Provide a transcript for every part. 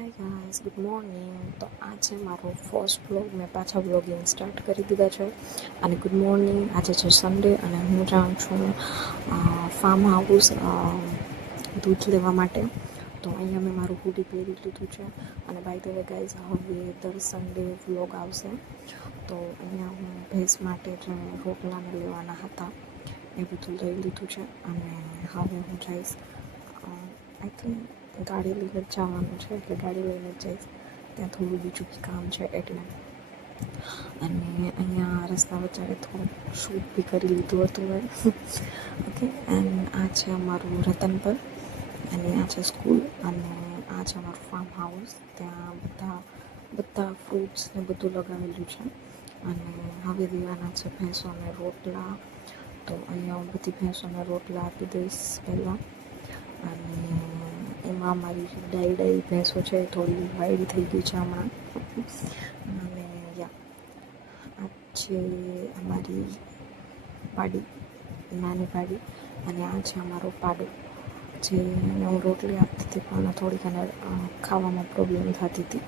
Hi guys good morning તો આ છે મારો ફર્સ્ટ બ્લોગ મેં પાછા બ્લોગિંગ સ્ટાર્ટ કરી દીધા છે. અને ગુડ મોર્નિંગ આજે છે સન્ડે અને હું જાઉં છું ફાર્મ હાઉસ દૂધ લેવા માટે. તો અહીંયા મેં મારું હુડી પહેરી લીધું છે. અને બાય ધ વે ગાઈઝ હવે દર સન્ડે વ્લોગ આવશે. તો અહીંયા હું ભેંસ માટે જે રોટલાને લેવાના હતા. એ બધું લઈ લીધું છે. અને હવે હું જઈશ આઈ થિંક ગાડી લઈને જવાનું છે, એટલે ગાડી લઈને જઈશ. ત્યાં થોડું બીજું બી કામ છે, એટલે. અને અહીંયા રસ્તા વચ્ચે થોડું શૂટ બી કરી લીધું હતું મેં. ઓકે એન્ડ આ છે અમારું રતનપર, અને આ છે સ્કૂલ અને આ છે અમારું ફાર્મ હાઉસ ત્યાં બધા બધા ફ્રૂટ્સ ને બધું લગાવેલું છે. અને હવે દેવાના છે ભેંસોને રોટલા. તો અહીંયા હું બધી ભેંસોને રોટલા આપી દઈશ પહેલાં. એમાં મારી ડાઈ ડાઈ ભેંસો છે, થોડી વાઈડ થઈ ગઈ છે હમણાં. અને યા, આ છે અમારી પાડી, નાની પાડી. અને આ છે અમારો પાડો, જે હું રોટલી આપતી હતી, પણ થોડીક એને ખાવામાં પ્રોબ્લેમ થતી હતી.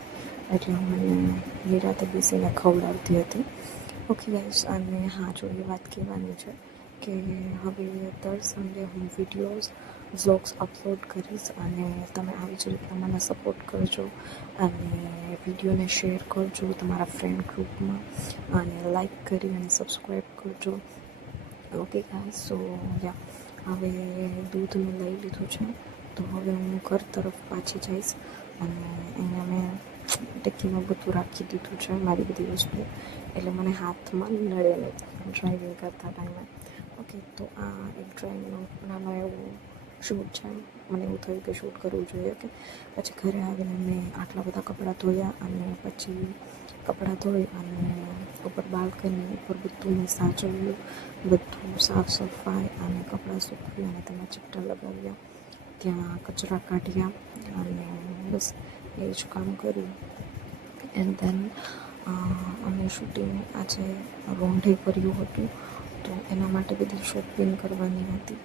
એટલે હું એને નિરાતે બેસીને ખવડાવતી હતી. ઓકે ગાઈસ અને હા, જો એ વાત કહેવાની છે કે હવે દર સન્ડે હું વિડીયોઝ, વ્લોગ્સ અપલોડ કરીશ અને તમે આવી જ રીતના મને સપોર્ટ કરજો અને વિડીયોને શેર કરજો તમારા ફ્રેન્ડ ગ્રુપમાં અને લાઈક કરી અને સબસ્ક્રાઈબ કરજો. ઓકે ગાઈસ સો યા હવે દૂધ મેં લઈ લીધું છે. તો હવે હું ઘર તરફ પાછી જઈશ અને અહીંયા મેં ટેકીમાં બધું રાખી દીધું છે, મારી બધી વસ્તુ. એટલે મને હાથમાં નડે નહીં ડ્રાઇવિંગ કરતા ટાઈમે ઓકે, તો આ એક ડ્રોઈંગનો નાનો એવો શૂટ છે. મને એવું થયું કે શૂટ કરવું જોઈએ કે પછી ઘરે આવીને મેં આટલા બધા કપડાં ધોયા અને પછી કપડાં ધોઈ અને ઉપર બાલ્કની ઉપર બધું મેં સાચવ્યું, બધું સાફ સફાઈ અને કપડાં સૂકવી અને તેમાં ચપટા લગાવ્યા. ત્યાં કચરા કાઢ્યા અને બસ એ જ કામ કર્યું. એન્ડ ધેન અમે શૂટિંગ આજે રોંઢે કર્યું હતું. તો એના માટે બધી શોપિંગ કરવાની હતી.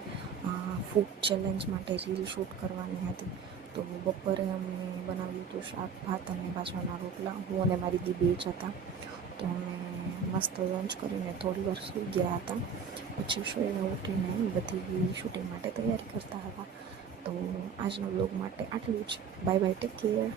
ફૂડ ચેલેન્જ માટે રીલ શૂટ કરવાની હતી. તો બપોરે અમે બનાવ્યું હતું શાક ભાત અને બાજરાના રોટલા. હું અને મારી દીદી જ હતા. તો અમે મસ્ત લંચ કરીને થોડી વાર સૂઈ ગયા હતા. પછી સૂઈને ઉઠીને બધી શૂટિંગ માટે તૈયારી કરતા હતા. તો આજના બ્લોગ માટે આટલું જ. Bye bye take care